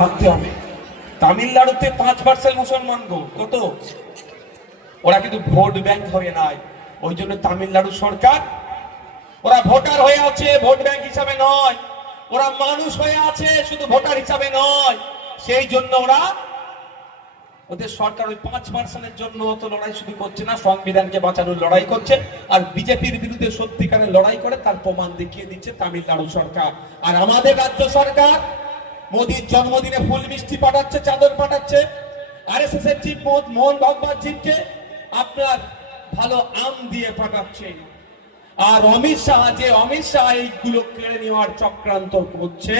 ভাবতে হবে। তামিলনাড়ুতে 5% মুসলমান গো, কত? ওরা কিন্তু ভোট ব্যাংক হয়ে নাই। ওই জন্য তামিলনাড়ু সরকার, ওরা ভোটার হয়ে আছে, ভোট ব্যাংক হিসাবে নয়। ওরা মানুষ হয়ে আছে, শুধু ভোটার হিসাবে নয়। সেই জন্য ওরা, ওদের সরকার ওই 5%-এর জন্য অত লড়াই শুধু করছে না, সংবিধানকে বাঁচানোর লড়াই করছে। আর বিজেপির বিরুদ্ধে সত্যিকারের লড়াই করে তার প্রমাণ দেখিয়ে দিচ্ছে তামিলনাড়ু সরকার। আর আমাদের রাজ্য সরকার মোদীর জন্মদিনে ফুল মিষ্টি পাঠাচ্ছে, চাদর পাঠাচ্ছে। আরএসএস এর চিফ মোহন ভাগবত জিকে আপনার ভালো আম দিয়ে পাঠাচ্ছে। আর অমিত শাহ এইগুলো কেড়ে নেওয়ার চক্রান্ত করছে।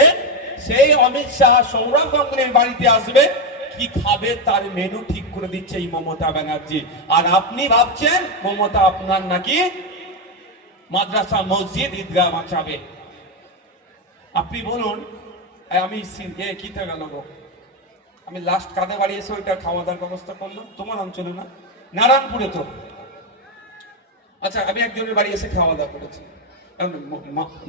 সেই অমিত শাহ সৌরভ গাঙ্গুলির বাড়িতে আসবে, কি খাবে তার মেনু ঠিক করে দিচ্ছে এই মমতা ব্যানার্জি। আর আপনি ভাবছেন মমতা আপনার নাকি মাদ্রাসা মসজিদ ঈদগাহ বাঁচাবে। আপনি বলুন, আমি কিতে গেল গো, আমি লাস্ট কাঁদে বাড়ি এসে ওইটা খাওয়া দাওয়ার ব্যবস্থা করলাম। তোমার অঞ্চলে না, নারায়ণপুরে তো। আচ্ছা, আমি একজনের বাড়ি এসে খাওয়া দাওয়া করেছি।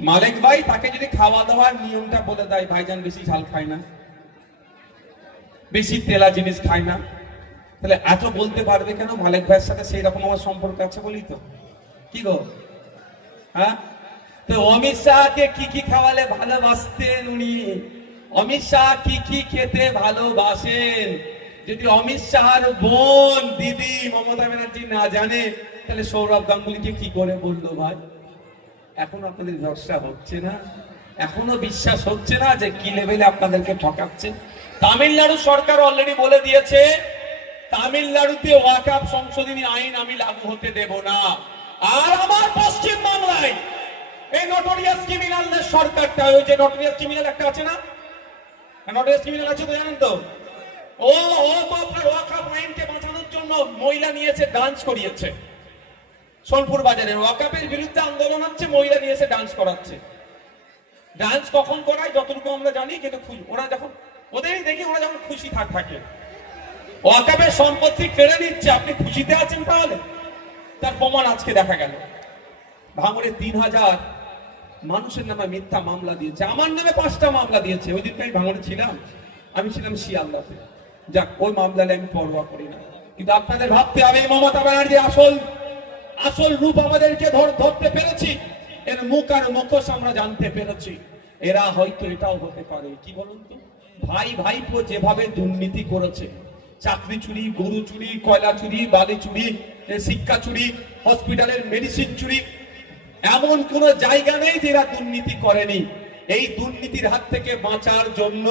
মালিক ভাই তাকে যদি খাওয়া দাওয়ার নিয়মটা বলে দেয়, ভাইজান বেশি ঝাল খায় না, বেশি তেলা জিনিস খায় না, তাহলে এত বলতে পারবে কেন? মালিক ভাইয়ের সাথে সেই রকম আমার সম্পর্ক আছে বলি তো। কি গো, হ্যাঁ? তো অমিত শাহকে কি কি খাওয়ালে ভালোবাসতেন উনি? অমিত শাহ কি কি খেতে ভালোবাসেন? যদি অমিত শাহর বোন দিদি মমতা ব্যানার্জি না জানে, তাহলে সৌরভ গাঙ্গুলিকে কি করে বললো ভাই? এখন আপনাদের ভরসা হচ্ছে না? এখনো বিশ্বাস হচ্ছে না যে কি লেভেলে আপনাদেরকে ঠকাচ্ছে? তামিলনাড়ু সরকার অলরেডি বলে দিয়েছে, তামিলনাড়ুতে ওয়াকফ সংশোধনী আইন আমি লাগু হতে দেব না। আর আমার পশ্চিম বাংলায় এই নটোরিয়াস ক্রিমিনালদের সরকারটা, ওই যে নটোরিয়াস ক্রিমিনাল একটা আছে না, নটোরিয়াস ক্রিমিনাল আছে তো, জানেন তো? ও আপনার ওয়াকফ আইনকে বাঁচানোর জন্য মহিলা নিয়েছে, ডান্স করিয়েছে সোনপুর বাজারে। ওয়াকফের বিরুদ্ধে আন্দোলন হচ্ছে, মহিলা নিয়েছে ডান্স করাচ্ছে। ডান্স কখন করায় যতটুকু আমরা জানি, কিন্তু ওরা যখন ওদেরই দেখি, ওরা যখন খুশি থাকে। ওয়াকফের সম্পত্তি কেড়ে নিচ্ছে, আপনি খুশিতে আছেন তাহলে? তার প্রমাণ আজকে দেখা গেল। ভাঙড়ে 3000 মানুষের নামে মিথ্যা মামলা দিয়েছে, আমার নামে 5টা মামলা দিয়েছে। ওই দিনটাই ভাঙড়ে ছিলাম, আমি ছিলাম শিয়ালদাতে। যাক, ওই মামলালে আমি পরোয়া করি না। কিন্তু আপনাদের ভাবতে হবে, মমতা ব্যানার্জি আসল রূপ আমাদেরকে ধরতে পেরেছি। এর মুখ আর মুখোশ আমরা জানতে পেরেছি। এরা হয়তো এটাও হতে পারে, কি বলুন তো, ভাইপো যেভাবে দুর্নীতি করেছে, চাকরি চুরি, গরু চুরি, কয়লা চুরি, বালি চুরি, শিক্ষা চুরি, হসপিটালের মেডিসিন চুরি, এমন কোন জায়গা নেই যে এরা দুর্নীতি করেনি। এই দুর্নীতির হাত থেকে বাঁচার জন্য